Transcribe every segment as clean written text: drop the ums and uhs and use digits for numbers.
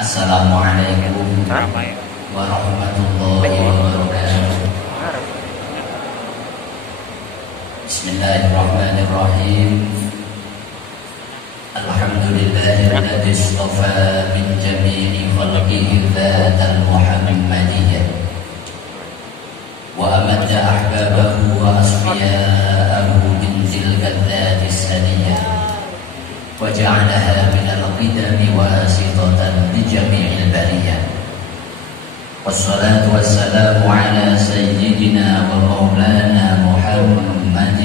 Assalamualaikum warahmatullahi wabarakatuh. Bismillahirrahmanirrahim. Alhamdulillahilladzi istafa min jami'i khalqihi dzatal muhammadiyyah wa amadda ahbabahu wa asfiya'ahu min tilka dzatis saniyah وجعلها من القدم واسطة لجميع البرية والصلاة والسلام على سيدنا ومولانا محمد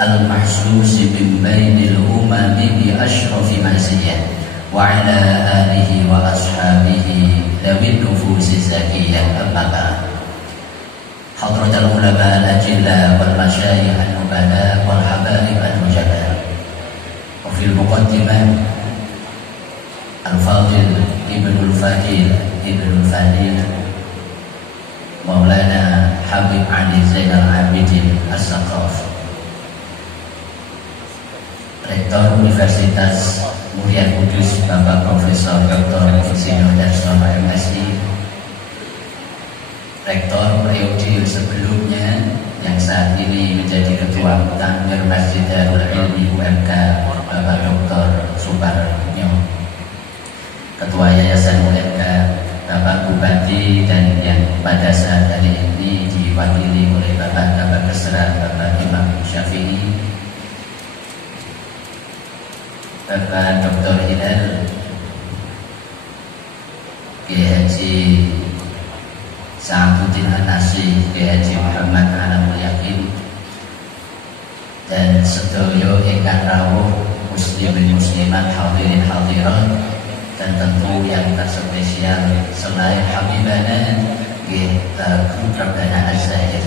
المحسوس من بين الأمم بأشرف مزية وعلى آله وأصحابه ذوي النفوس الزكية أما بعد حضرة العلماء الأجلاء والمشايخ النبلاء والحبائب المجلاء وفي المقدمة الفاضل ابن الفضيل مولانا حبيب علي زين العابدين الثقافي Rektor Universitas Muria Kudus Bapak Profesor Dr. Insinyur Darsono MSI, Rektor periode sebelumnya yang saat ini menjadi Ketua Muktamir Masjid Darul Ilmi UMK Bapak Dr. Suparnyo, Ketua Yayasan UMK Bapak Bupati, dan yang pada saat hari ini diwakili oleh Bapak Kabak Kesra Bapak Imam Syafi'i, Bapak Dr. Hilal, Kiai Haji Sa'aduddin An-Nasih, Kiai Haji Muhammad Alamul Yakin, dan sedaya ingkang rawuh muslimin muslimat, hadirin hadirat, dan tentu yang terspesial selain Habibana grup Rabbana Az-Zahir.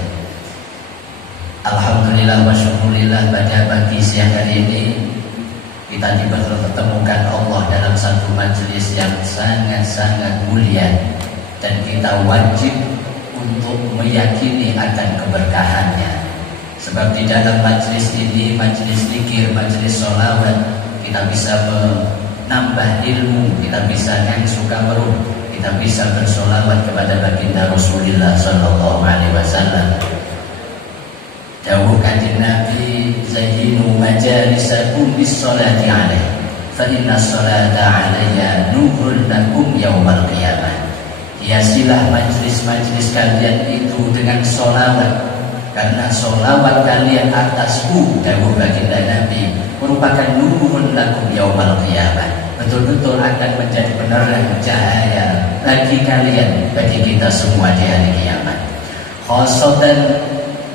Alhamdulillah wa syukurillah, pada pagi siang hari ini kita dipertemukan Allah dalam satu majelis yang sangat-sangat mulia, dan kita wajib untuk meyakini akan keberkahannya. Sebab di dalam majelis ini, majelis zikir, majelis sholawat, kita bisa menambah ilmu, kita bisa suka meruh, kita bisa bersolawat kepada baginda Rasulullah Sallallahu Alaihi Wasallam. Dawuh kanjeng Nabi, zayyinu majalisakum bis sholati alaihi, fa inna sholata alayya nurun lakum yaumal qiyamah. Hiasilah majlis-majlis kalian itu dengan sholawat, karena sholawat kalian atasku, dawuh baginda Nabi, merupakan nurun lakum yaumal qiyamah. Betul-betul akan menjadi penerang cahaya bagi kalian, bagi kita semua di hari kiamat. Khosatan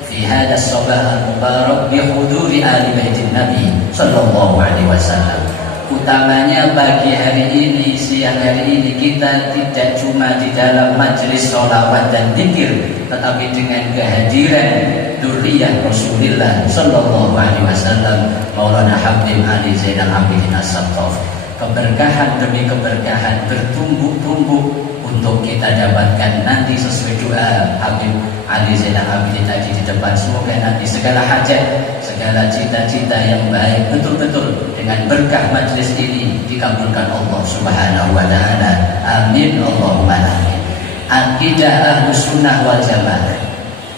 fi hadha sabah al-mubarak bi huduri ali baitin Nabi sallallahu alaihi wasallam. Utamanya bagi hari ini, siang hari ini, kita tidak cuma di dalam majelis sholawat dan zikir, tetapi dengan kehadiran dzurriyyah Rasulullah Sallallahu Alaihi Wasallam, Maulana Habib Ali Zainal Abidin As-Sattaf. Keberkahan demi keberkahan bertumbuk-tumbuk untuk kita dapatkan nanti sesuai doa Habib Ali Zainal Abidin tadi di depan. Semoga nanti segala hajat, segala cita-cita yang baik betul-betul dengan berkah majlis ini dikabulkan Allah Subhanahu wa taala. Amin Allahumma amin. Akidah Ahlus Sunnah wal Jamaah,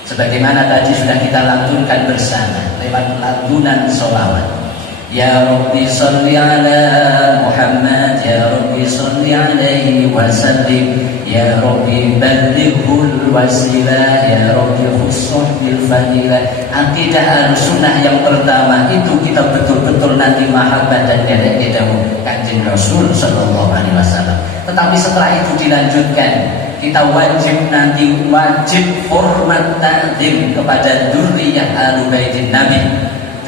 sebagaimana tadi sudah kita lantunkan bersama lewat lantunan sholawat. Ya Rabbi salli ala Muhammad, Ya Rabbi salli alaihi wasallim, Ya Rabbi ballighul wasilah, Ya Rabbi khusuh bil fadilah. Akidah Ahlussunnah yang pertama itu kita betul-betul nanti mahabbah dan nyadar Kanjeng Rasul Sallallahu Alaihi Wasallam. Tetapi setelah itu dilanjutkan, kita wajib hormat ta'zim kepada dzurriyyah Ahlul Baitin Nabi,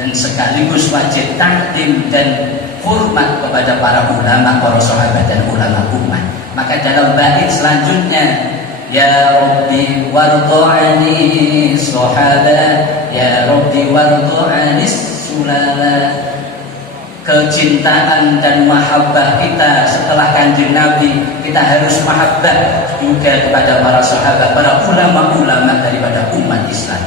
dan sekaligus wajib ta'zim dan hormat kepada para ulama, para sahabat dan ulama umat. Maka dalam bait selanjutnya, Ya Rabbi warḍa'ani sahaba, Ya Rabbi warḍa'ani sulala. Kecintaan dan mahabbah kita setelah Kanjeng Nabi, kita harus mahabbah juga kepada para sahabat, para ulama-ulama daripada umat Islam.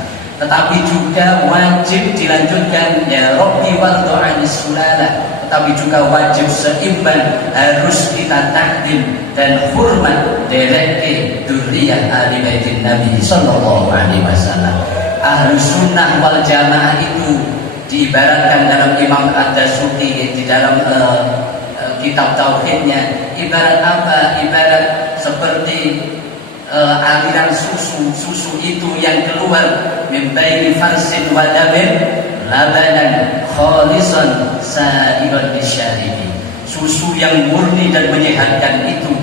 tetapi juga wajib dilanjutkan ya Rabbi wardu anis sulalah, tetapi juga wajib seimbang harus kita takdim dan hormat dereke duriyah ahli baitin Nabi sallallahu alaihi wasallam. Ahlus sunnah wal jamaah itu diibaratkan dalam Imam Ad-Dasuki di dalam kitab tauhidnya, ibarat apa? Ibarat seperti aliran susu itu yang keluar min baini farsin wa damin labanan khalisan sa'iran lisyaribi. Susu yang murni dan menyehatkan itu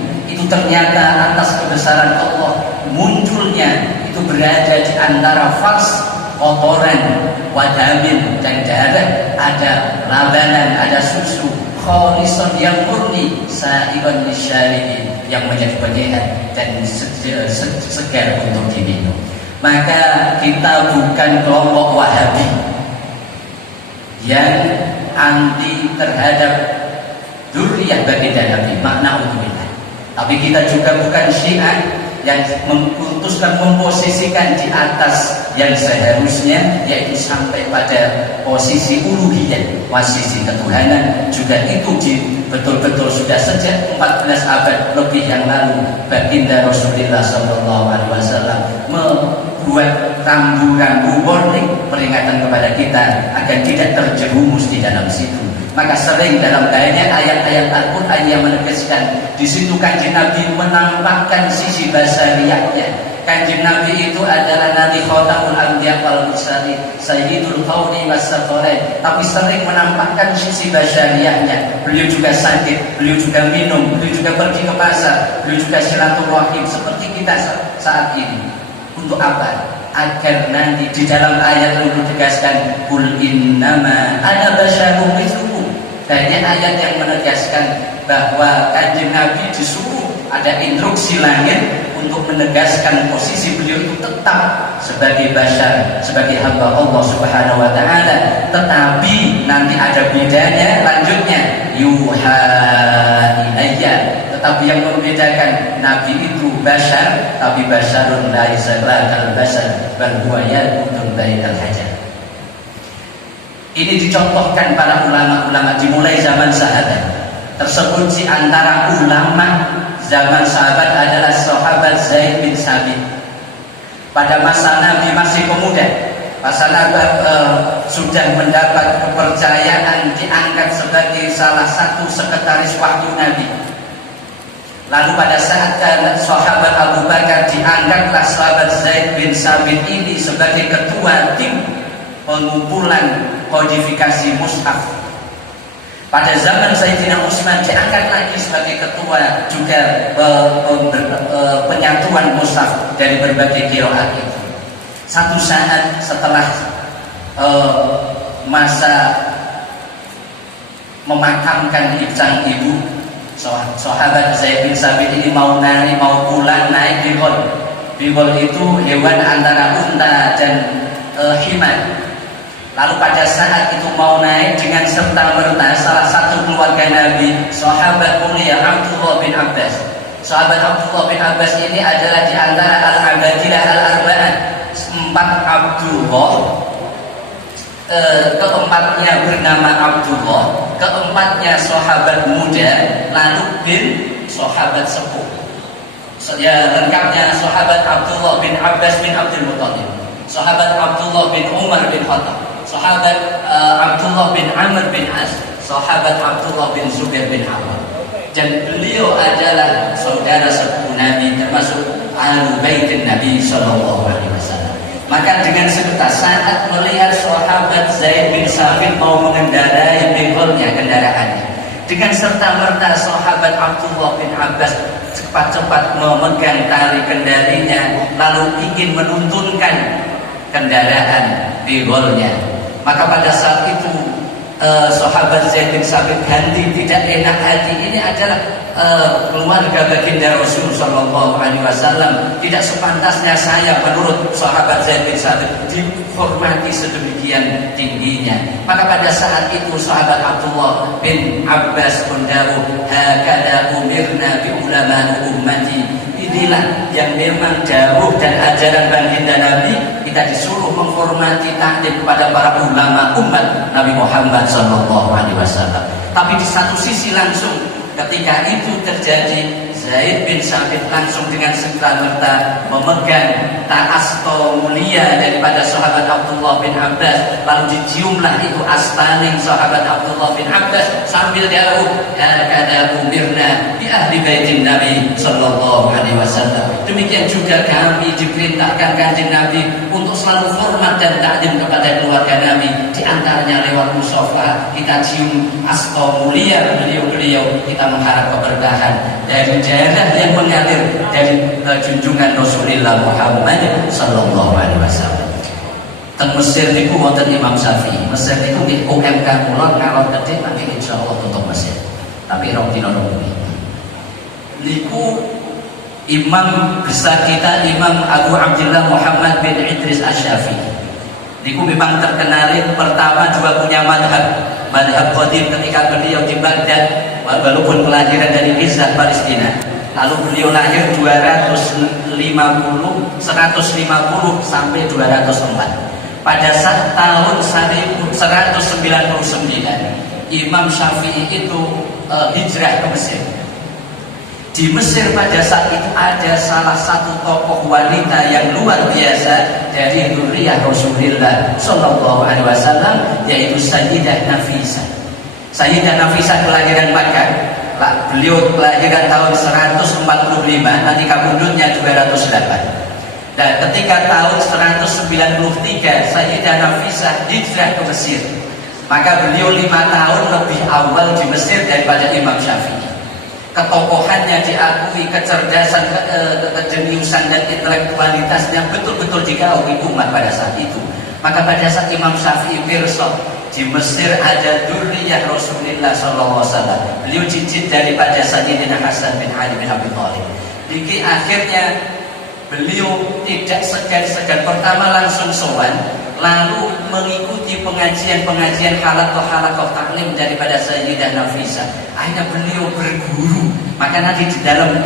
ternyata atas kebesaran Allah munculnya itu berada di antara fars, kotoran, wadamin dan darah, ada labanan, ada susu khalisan yang murni sa'iran lisyaribi, yang menjadi penyehat dan segar untuk diminum. Maka kita bukan kelompok Wahabi yang anti terhadap dzurriyyah baginda Nabi, makna utubillah. Tapi kita juga bukan Syiah yang memutuskan memposisikan di atas yang seharusnya, yaitu sampai pada posisi uluhiyah, posisi ketuhanan. Juga itu betul-betul sudah sejak 14 abad lebih yang lalu baginda Rasulullah SAW membuat rambu-rambu warning, peringatan kepada kita agar tidak terjerumus di dalam situ. Maka sering dalam banyak ayat-ayat Al-Quran yang menegaskan di situ Kanjeng Nabi menampakkan sisi basariyahnya. Kanjeng Nabi itu adalah Nabi Khotamul Anbiya wal Mursalin, Sayyidul Qawli was Saqalain, tapi sering menampakkan sisi basariyahnya. Beliau juga sakit, beliau juga minum, beliau juga pergi ke pasar, beliau juga silaturahim seperti kita saat ini. Untuk apa? Agar nanti di dalam ayat itu ditegaskan kul innama ana basyarun mithlukum. Banyak ayat yang menegaskan bahwa Kanjeng Nabi disuruh, ada instruksi langit untuk menegaskan posisi beliau itu tetap sebagai basyar, sebagai hamba Allah Subhanahu wa taala. Tetapi nanti ada bedanya lanjutnya, yuha ilayya. Tetapi yang membedakan Nabi itu basyar, tapi basyarun laisa kal basyar bal huwa yaqutun bainal hajar. Ini dicontohkan para ulama-ulama dimulai zaman sahabat. Tersebut di antara ulama zaman sahabat adalah sahabat Zaid bin Sabit. Pada masa Nabi masih pemuda, masa Nabi sudah mendapat kepercayaan, diangkat sebagai salah satu sekretaris wahyu Nabi. Lalu pada saat sahabat Abu Bakar diangkatlah sahabat Zaid bin Sabit ini sebagai ketua tim pengumpulan kodifikasi mushaf. Pada zaman Sayyidina Utsman diangkat lagi sebagai ketua juga penyatuan mushaf dari berbagai qiraat itu. Satu saat setelah masa memakamkan sang ibu, sahabat Zaid bin Sabit ini mau pulang naik bihol. Bihol itu hewan antara unta dan himar. Lalu pada saat itu mau naik dengan serta-merta salah satu keluarga Nabi, sahabat mulia Abdullah bin Abbas. Sahabat Abdullah bin Abbas ini adalah di antara al-abadilah al-arba'ah, 4 Abdullah. Keempatnya bernama Abdullah, keempatnya sahabat muda, lalu bin sahabat sepuh. Ya, lengkapnya sahabat Abdullah bin Abbas bin Abdul Muttalib, sahabat Abdullah bin Umar bin Khattab, sahabat Abdullah bin Amr bin As, sahabat Abdullah bin Zubair bin Awam. Dan beliau adalah saudara sepupu Nabi, termasuk ahlu baitin Nabi sallallahu alaihi wasallam. Maka dengan sekitar saat melihat sahabat Zaid bin Sabit mau mengendarai bihulnya, kendaraannya, dengan serta-merta sahabat Abdullah bin Abbas cepat-cepat memegang tali kendalinya, lalu ingin menuntunkan kendaraan bihulnya. Maka pada saat itu sahabat Zaid bin Sabit ganti tidak enak hati. Ini adalah keluarga baginda Rasul sallallahu alaihi wasallam. Tidak sepantasnya saya menurut sahabat Zaid bin Sabit dihormati sedemikian tingginya. Maka pada saat itu sahabat Abdullah bin Abbas mendawu, hakada umirna bi ulama ummati. Inilah yang memang dawuh dan ajaran baginda Nabi, kita disuruh menghormati takdim kepada para ulama umat Nabi Muhammad SAW. Tapi di satu sisi langsung ketika itu terjadi, Zaid bin Sabit langsung dengan serta-merta memegang ta'asto mulia daripada sahabat Abdullah bin Abbas, lalu diciumlah itu astaning sahabat Abdullah bin Abbas sambil jauh, kada umirna bi ahli baitin Nabi sallallahu alaihi wasallam. Demikian juga kami diperintahkan kanjeng Nabi untuk selalu hormat dan takdim kepada keluarga Nabi, di antaranya lewat musafa kita cium asto mulia beliau-beliau, kita mengharap keberkahan dari darah yang mengalir dari junjungan Rasulullah Muhammad sallallahu alaihi wasallam. Teng Mesir niku wonten Imam Syafi'i. Mesir niku nggih UMK kula ngalor gedhe mangke insyaallah tutup Mesir. Tapi rong dina nunggu. Niku imam besar kita Imam Abu Abdullah Muhammad bin Idris Asy-Syafi'i. Niku memang terkenal pertama juga punya madhab qadim ketika beliau di Baghdad, walaupun kelahiran dari Giza Palestina. Lalu beliau lahir 150 sampai 204. Pada saat tahun 1199 Imam Syafi'i itu hijrah ke Mesir. Di Mesir pada saat itu ada salah satu tokoh wanita yang luar biasa dari dzurriyyah Rasulullah sallallahu alaihi wasallam, yaitu Sayyidah Nafisah. Sayyidah Nafisah kelahiran Makkah. Beliau kelahiran tahun 145, nanti kabundutnya 208. Dan ketika tahun 193 Sayyidah Nafisah hijrah ke Mesir, maka beliau 5 tahun lebih awal di Mesir daripada Imam Syafi'i. Ketokohannya diakui, kecerdasan, kejeniusan dan intelektualitasnya betul-betul digaui umat pada saat itu. Maka pada saat Imam Syafi'i pirsa di Mesir ada dzurriyyah Rasulullah SAW, beliau cicit daripada Sayyidina Hasan bin Ali bin Abi Thalib. Jadi akhirnya beliau tidak segan-segan, pertama langsung sowan, lalu mengikuti pengajian halakoh taklim daripada Sayyidah Nafisah. Akhirnya beliau berguru. Maka nanti di dalam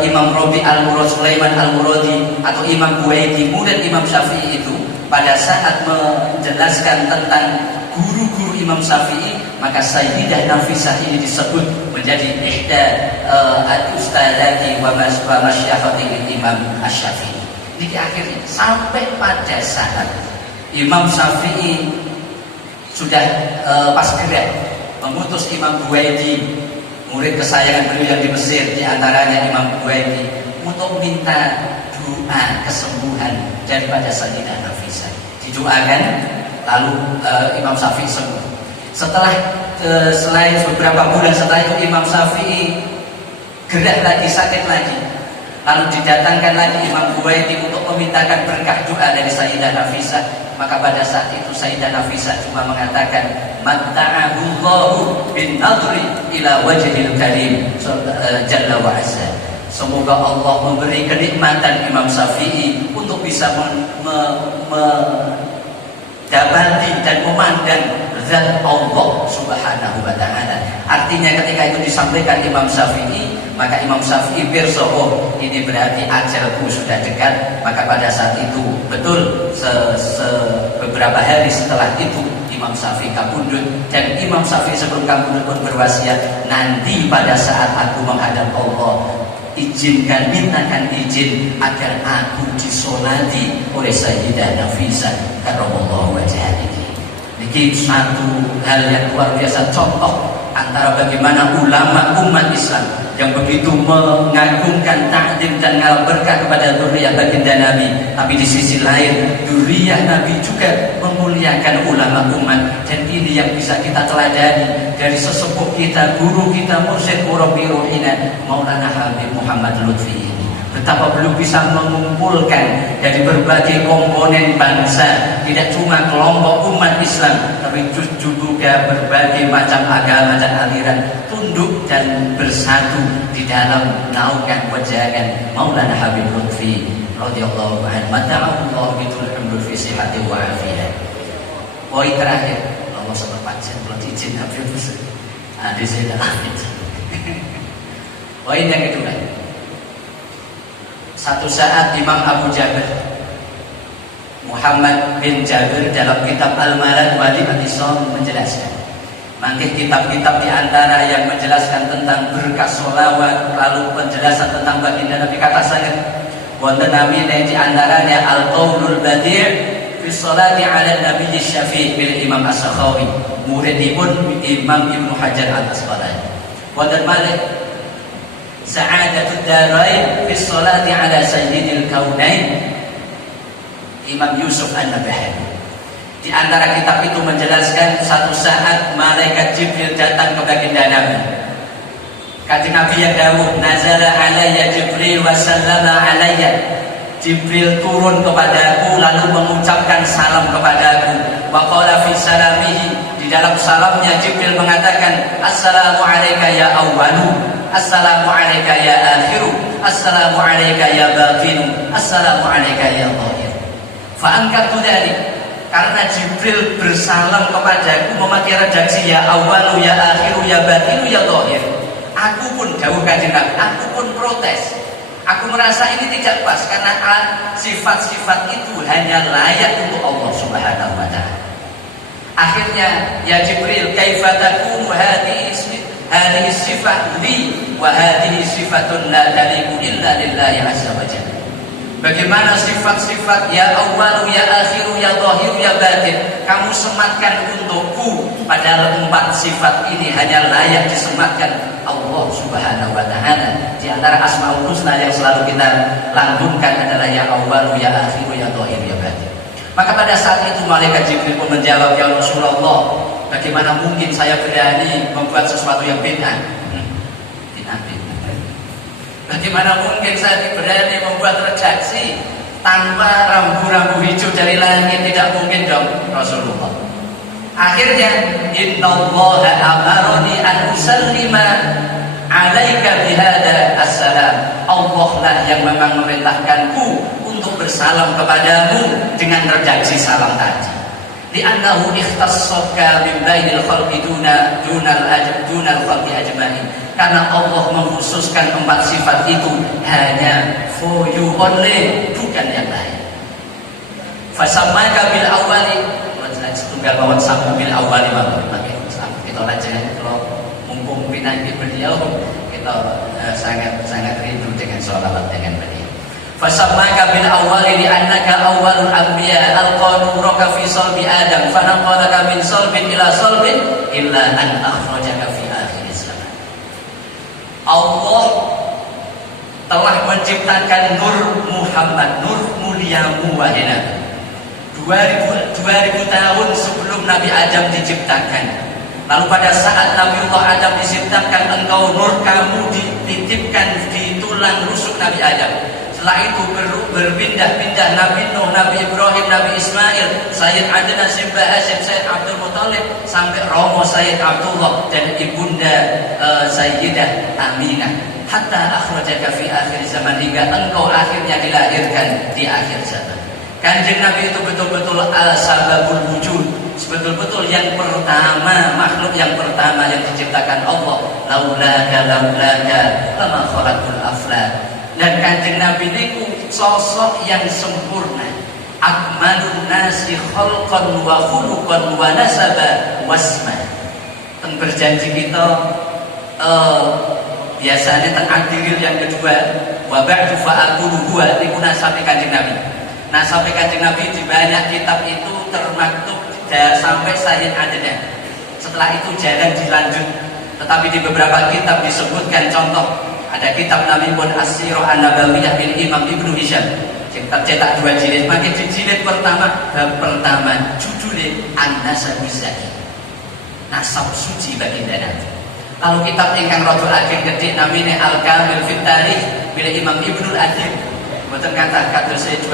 Imam Rabi Al-Murad Sulaiman Al-Muradi atau Imam Buaidi, murid Imam Syafi'i itu, pada saat menjelaskan tentang guru-guru Imam Syafi'i, maka Sayyidah Nafisah ini disebut menjadi ihda al-ustadzati wa masyayikhati Imam Asy-Syafi'i. Jadi akhirnya sampai pada saat Imam Syafi'i sudah pasca mengutus Imam Buaidi, murid kesayangan beliau yang di Mesir, di antaranya Imam Buaidi, untuk minta doa kesembuhan daripada Sayyidah Nafisah. Didoakan, lalu Imam Syafi'i sembuh. Setelah selain beberapa bulan setelah itu Imam Syafi'i gerak lagi, sakit lagi. Lalu didatangkan lagi Imam Buaidi untuk memintakan berkah doa dari Sayyidah Nafisah. Maka pada saat itu Sayyidah Nafisah cuma mengatakan, matta'ahullahu bin nadri ila wajhil karim jalla wa azza. Semoga Allah memberi kenikmatan Imam Syafi'i untuk bisa mendapati dan memandang zat Allah Subhanahu wa ta'ala. Artinya ketika itu disampaikan Imam Syafi'i, maka Imam Syafi'i pirsa, oh ini berarti ajalku sudah dekat. Maka pada saat itu betul beberapa hari setelah itu Imam Syafi'i kabundut, dan Imam Syafi'i sebelum kabundut pun berwasiat, nanti pada saat aku menghadap Allah, izinkan, mintakan izin agar aku disolati oleh Sayyidah Nafisah karramallahu wajhaha. Ini satu hal yang luar biasa, contoh antara bagaimana ulama umat Islam yang begitu mengagungkan takdim dan ngal berkah kepada dzurriyyah baginda Nabi, tapi di sisi lain dzurriyyah Nabi juga memuliakan ulama umat. Dan ini yang bisa kita teladani dari sesepuh kita, guru kita, mursyid murabbi ruhina Maulana Habib Muhammad Lutfi ini. Betapa beliau bisa mengumpulkan dari berbagai komponen bangsa, tidak cuma kelompok umat Islam, tapi juga berbagai macam agama dan aliran tunduk dan bersatu di dalam naungan wajangan Maulana Habib Lutfi radhiyallahu anhu. Mata'allahu bitul hamdu fi sihhati wa afiyah. Poin terakhir, Allah seperpanjang kalau izin Habib di sini Habib. Poin yang kedua, satu saat Imam Abu Jabal Muhammad bin Jabir dalam kitab Al-Malad wa Al-Itisam menjelaskan. Mangke kitab-kitab di antara yang menjelaskan tentang berkah sholawat, lalu penjelasan tentang baginda Nabi kata sangat wonten namine di antaranya Al-Qaulul Badi' fi sholati 'ala Nabi Syafi' bil Imam As-Sakhawi, muridipun Imam Ibnu Hajar Al-Asqalani. Wonten malih Sa'adatud Darain fi sholati 'ala Sayyidil Kaunain, Imam Yusuf An-Nabhani. Di antara kitab itu menjelaskan satu saat malaikat Jibril datang ke baginda Nabi. Kanjeng Nabi yang dawuh, nazala alayya Jibril wa sallama alayya. Jibril turun kepadaku lalu mengucapkan salam kepadaku. Wa qala fi salamihi, di dalam salamnya Jibril mengatakan, assalamu alayka ya awwalu, assalamu alayka ya akhiru, assalamu alayka ya batinu, assalamu alayka ya dhahir. Fa angkatu dzalik, karena Jibril bersalam kepadaku memakai redaksi ya awalu ya akhiru ya batinu ya dhahir. Aku pun dawuh kanjeng Nabi, aku pun protes. Aku merasa ini tidak pas karena sifat-sifat itu hanya layak untuk Allah Subhanahu wa taala. Akhirnya ya Jibril, kaifa takunu hadhihi sifat li wa hadhihi sifatun la taliqu illa lillahi azza wa jalla. Bagaimana sifat-sifat ya awwalu ya akhiru ya dhahiru ya batin kamu sematkan untukku, padahal 4 sifat ini hanya layak disematkan Allah Subhanahu wa taala. Di antara Asmaul Husna yang selalu kita langgungkan adalah ya awwalu ya akhiru ya dhahiru ya batin. Maka pada saat itu malaikat Jibril pun menjawab, ya Rasulullah, bagaimana mungkin saya berani membuat sesuatu yang bid'ah? Bagaimana mungkin saya berani membuat redaksi tanpa rambu-rambu hijau dari langit? Tidak mungkin dong Rasulullah. Akhirnya innallaha amaroni an usallima alaika bihada assalam. Allah lah yang memang memerintahkanku untuk bersalam kepadamu dengan redaksi salam tadi. Li'annahu ikhtassaka min bainil khalqi dunal khalqi ajma'in. Karena Allah mengkhususkan 4 sifat itu hanya for you only, bukan yang lain. Fasammaka bil awwali, setunggal bawat sabu bil awwali mawon. Kita aja kalau mumpung pinanti beliau, kita sangat rindu dengan sholawat dengan beliau. Fasammaka bil awwali li'annaka awwalul anbiya alqanuraka fi salbi adam fanaqalaka min salbin ila salbin illa an akhrajaka fi akhir zaman. Allah telah menciptakan Nur Muhammad, Nur muliamu wahai Nabi, 2000 tahun sebelum Nabi Adam diciptakan. Lalu pada saat Nabiullah Adam diciptakan, engkau Nur kamu dititipkan di tulang rusuk Nabi Adam. Setelah itu berpindah-pindah Nabi Nuh, Nabi Ibrahim, Nabi Ismail, Sayyid Adnan, Simbah Hashim, Sayyid Abdul Muttalib, sampai Romo Sayyid Abdullah dan ibunda Sayyidah Aminah. Hatta akhrajaka fi akhir zaman, hingga engkau akhirnya dilahirkan di akhir zaman. Kanjeng Nabi itu betul-betul al-sababul wujud, betul-betul yang pertama, makhluk yang pertama yang diciptakan Allah. Laulaka lama khalaqul aflak. Dan kanjeng Nabi niku sosok yang sempurna, akmalun nasi khalqan wa khuluqan wa nasaba wasma. Teng berjanji kita biasanya teng adil yang kedua, wa ba'du fa aqulu huwa, niku nasabe kanjeng Nabi. Nasabe kanjeng Nabi di banyak kitab itu termaktub sampai Sayyid Adnan. Setelah itu jarang dilanjut, tetapi di beberapa kitab disebutkan. Contoh, ada kitab Namibun As-Sirah An-Nabawiyah bin Imam Ibnu Hisham, tercetak 2 jilid. Maka di jilid pertama, bab pertama, judulnya An-Nasabuz Zaki, nasab suci baginda Nabi. Lalu kitab ingkang rada ageng gedhe namine Al-Kamil fit Tarikh bin Imam Ibnu Al-Adhim, mboten kathah kados 25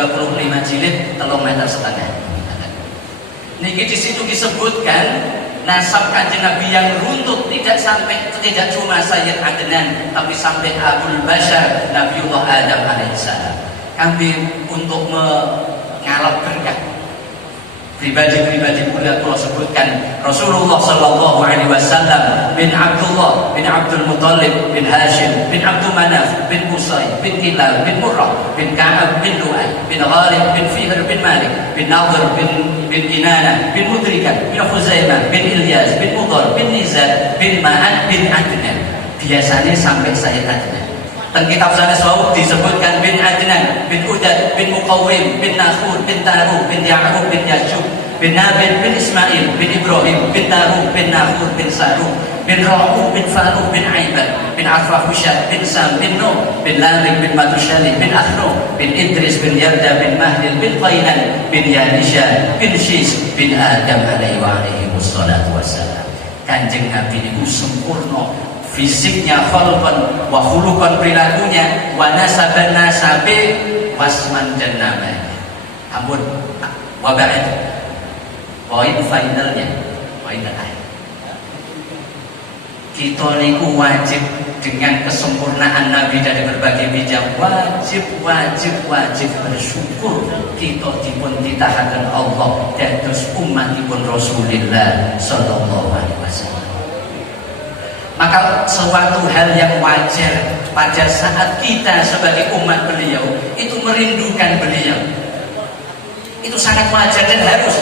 jilid 3,5 meter. Niki di situ disebutkan nasab kanjeng Nabi yang runtut, tidak cuma Sayyid Adnan, tapi sampai Abul Bashar Nabiullah Adam alaihissalam. Kami untuk mengalap berkah. Pribadi-pribadi mulia Allah sebutkan Rasulullah sallallahu alaihi wasallam bin Abdullah bin Abdul Muttalib bin Hashim bin Abdul Manaf bin Qusay bin Kilab bin Murrah bin Ka'ab bin Lu'ay bin Ghalib bin Fihr bin Malik bin Nadir bin Kinanah bin Mudrikah bin Khuzaimah bin Ilyas bin Mudhar bin Nizar bin Ma'ad bin Adnan. Biasanya sampai Sayyid Adnan. Dan kitab sanes wau disebutkan bin Adnan, bin Udad, bin Muqawwim, bin Nakhur, bin Taruh, bin Ya'qub, bin Yashub, bin Nabil, bin Ismail, bin Ibrahim, bin Taruh, bin Nakhur, bin Saruh, bin Ra'u, bin Faruq, bin Aibad, bin Arfah Husyad, bin Sam, bin Nuh, bin Lamik, bin Matushali, bin Akhru, bin Idris, bin Yarda, bin Mahdil, bin Qainan, bin Yanisha, bin Shis, bin Adam alaihi wassalatu wassalam. Kanjeng Nabi itu sempurna fisiknya, khalqan wa khuluqan, perilakunya, wa nasaban nasabe, wasman dan namanya. Ampun, wa ba'd. Poin finalnya, poin terakhir. Kita niku wajib dengan kesempurnaan Nabi dari berbagai bidang, wajib bersyukur kita dipun titahaken Allah dados umatipun Rasulullah sallallahu alaihi wasallam. Maka suatu hal yang wajar pada saat kita sebagai umat beliau itu merindukan beliau, itu sangat wajar dan harus.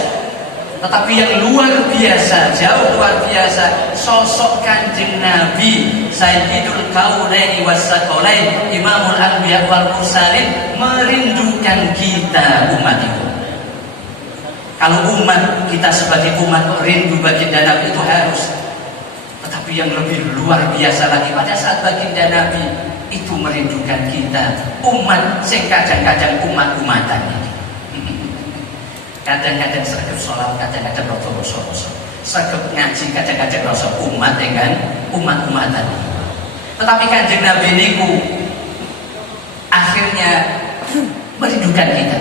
Tetapi yang luar biasa, jauh luar biasa, sosok Kanjeng Nabi Sayyidul Kaunaini Wassaqalain, Imamul Anbiya wal Mursalin, merindukan kita umat itu. Kalau umat kita sebagai umat rindu baginda Nabi itu harus. Tetapi yang lebih luar biasa lagi pada saat baginda Nabi itu merindukan kita umat sing kadang-kadang umat-umatan ini. Kadang-kadang sergap sholat, kadang-kadang rasa-rasa, sergap ngaji, kadang-kadang rasa umat dengan umat-umatan ini. Tetapi Kanjeng Nabi niku akhirnya merindukan kita.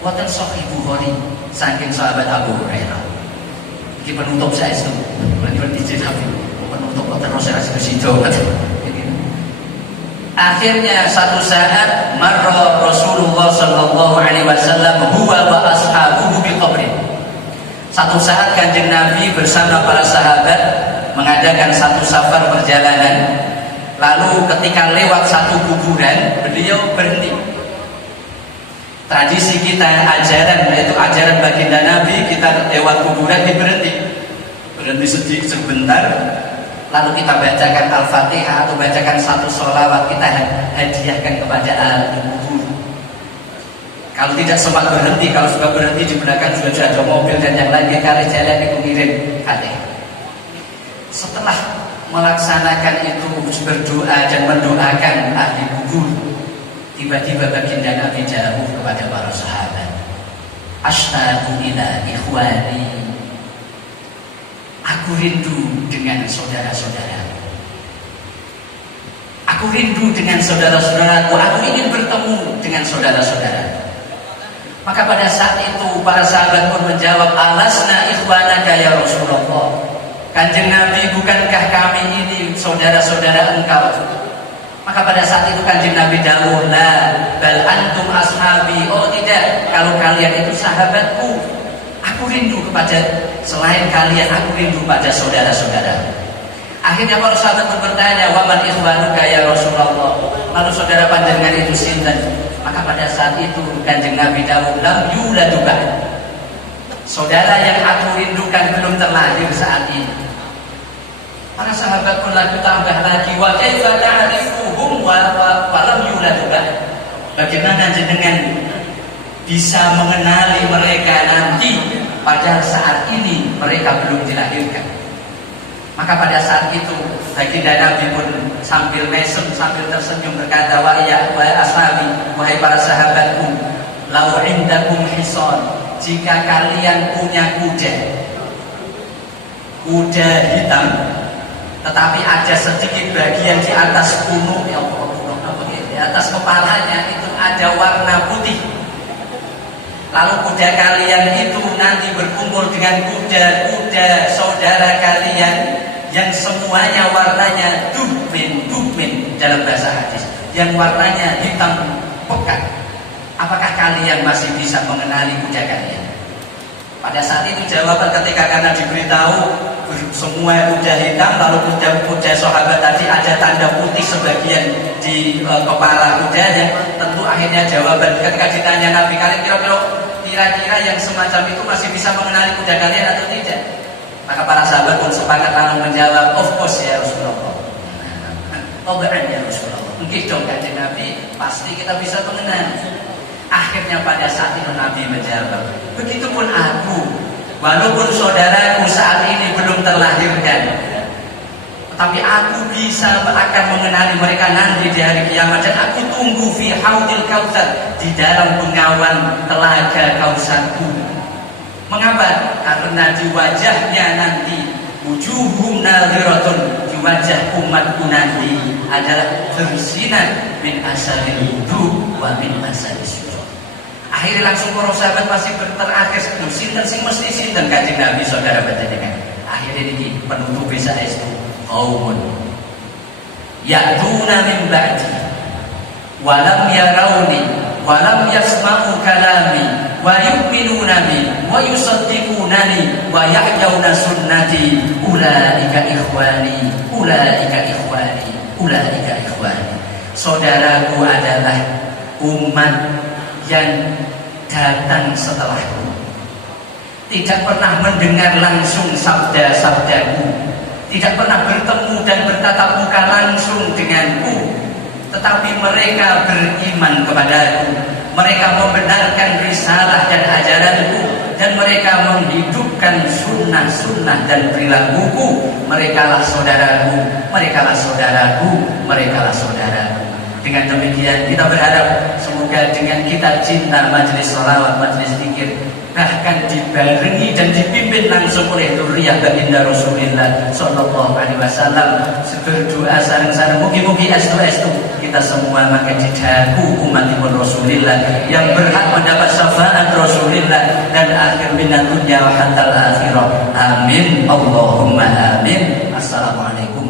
Wonten Sahih Bukhari saking sahabat Abu Hurairah. Iki penutup saya itu, berarti diceritakan penutup terus saya situ. Akhirnya satu saat marra Rasulullah sallallahu alaihi wasallam huwa wa ashabuhu bi qabrin. Satu saat Kanjeng Nabi bersama para sahabat mengadakan satu safar perjalanan. Lalu ketika lewat satu kuburan, beliau berhenti. Tradisi kita ajaran, yaitu ajaran baginda Nabi, kita lewat kuburan berhenti sedikit sebentar, lalu kita bacakan Al-Fatihah atau bacakan satu sholawat, kita hadiahkan kepada ahli kubur. Kalau tidak sempat berhenti, kalau sudah berhenti di belakang sudah ada mobil dan yang lain, kita jalan itu ngirim hati. Setelah melaksanakan itu, berdoa dan mendoakan ahli kubur, tiba-tiba baginda Nabi jauh kepada para sahabat, ashtaqu ila ikhwani, aku rindu dengan saudara-saudara. Aku rindu dengan saudara-saudaraku. Aku ingin bertemu dengan saudara-saudara. Maka pada saat itu para sahabat pun menjawab, alasna ikhwanaka ya Rasulullah. Kanjeng Nabi, bukankah kami ini saudara-saudara engkau? Maka pada saat itu Kanjeng Nabi dawuh, la bal antum ashabi. Oh tidak, kalau kalian itu sahabatku. Aku rindu kepada selain kalian, aku rindu pada saudara-saudara. Akhirnya para sahabat bertanya, wa man ikhwanuka ya Rasulullah? Lalu saudara panjenengan itu sinten? Maka pada saat itu Kanjeng Nabi dawuh, lam yuladu ba'd. Saudara yang aku rindukan belum terlahir saat ini. Para sahabat pun lagi tambah lagi, wa kaifa ta'rifuhum wa lam yuladu ba'd. Bagaimana jenengan bisa mengenali mereka nanti pada saat ini mereka belum dilahirkan? Maka pada saat itu baginda Nabi pun sambil mesem, sambil tersenyum berkata, wa ya ashabi, wahai para sahabatku, lau indakum hisan, jika kalian punya kuda hitam, tetapi ada sedikit bagian di atas punuk, ya Allah, di atas kepalanya itu ada warna putih. Lalu kuda kalian itu nanti berkumpul dengan kuda-kuda saudara kalian yang semuanya warnanya dubmin dalam bahasa hadis, yang warnanya hitam pekat. Apakah kalian masih bisa mengenali kuda kalian? Pada saat itu jawaban ketika karena diberitahu semua kuda hitam, lalu kuda sahabat tadi ada tanda putih sebagian di kepala kudanya. Tentu akhirnya jawaban ketika ditanya Nabi, kalian kira-kira yang semacam itu masih bisa mengenali kuda kalian atau tidak? Maka para sahabat pun sepakat lalu menjawab, of course ya Rasulullah. Obaan ya Rasulullah. Mungkin dong kanjeng Nabi, pasti kita bisa mengenal. Akhirnya pada saat itu Nabi menjawab, begitupun aku, walaupun saudaraku saat ini belum terlahirkan, tapi aku bisa akan mengenali mereka nanti di hari kiamat. Dan aku tunggu fi haudil kautsar, di dalam pengawan telaga kausarku. Mengapa? Karena di wajahnya nanti wujuhum nadhiratun, di wajah umatku nanti adalah bersinar min asaril wudu wa min asaris sujud. Akhirnya langsung para sahabat pasti terakhir sinten sing mesti sinten kanjeng Nabi saudara panjenengan. Akhirnya niki penutup bisa itu qaumun ya'tuna min ba'di walam yarawni walam yasma'u kalami wa yu'minuna bi wa yusaddiqunani wa yahyawna sunnati ulaika ikhwani ulaika ikhwani ulaika ikhwani. Saudaraku adalah umat yang datang setelahku, tidak pernah mendengar langsung sabda-sabdaku, tidak pernah bertemu dan bertatap muka langsung denganku, tetapi mereka beriman kepadaku, mereka membenarkan risalah dan ajaranku, dan mereka menghidupkan sunnah-sunnah dan perilakuku. Merekalah saudaraku, merekalah saudaraku, merekalah saudaraku. Dengan demikian kita berharap semoga dengan kita cinta majelis sholawat, majelis zikir, bahkan dibarengi dan dipimpin langsung oleh dzurriyyah baginda Rasulullah sallallahu alaihi wasallam, berdoa sareng-sareng mugi-mugi estu-estu kita semua makin didaku umatipun Rasulullah yang berhak mendapat syafaat Rasulullah dan akhir minat dunya wa hatal akhirah. Amin Allahumma amin. Assalamualaikum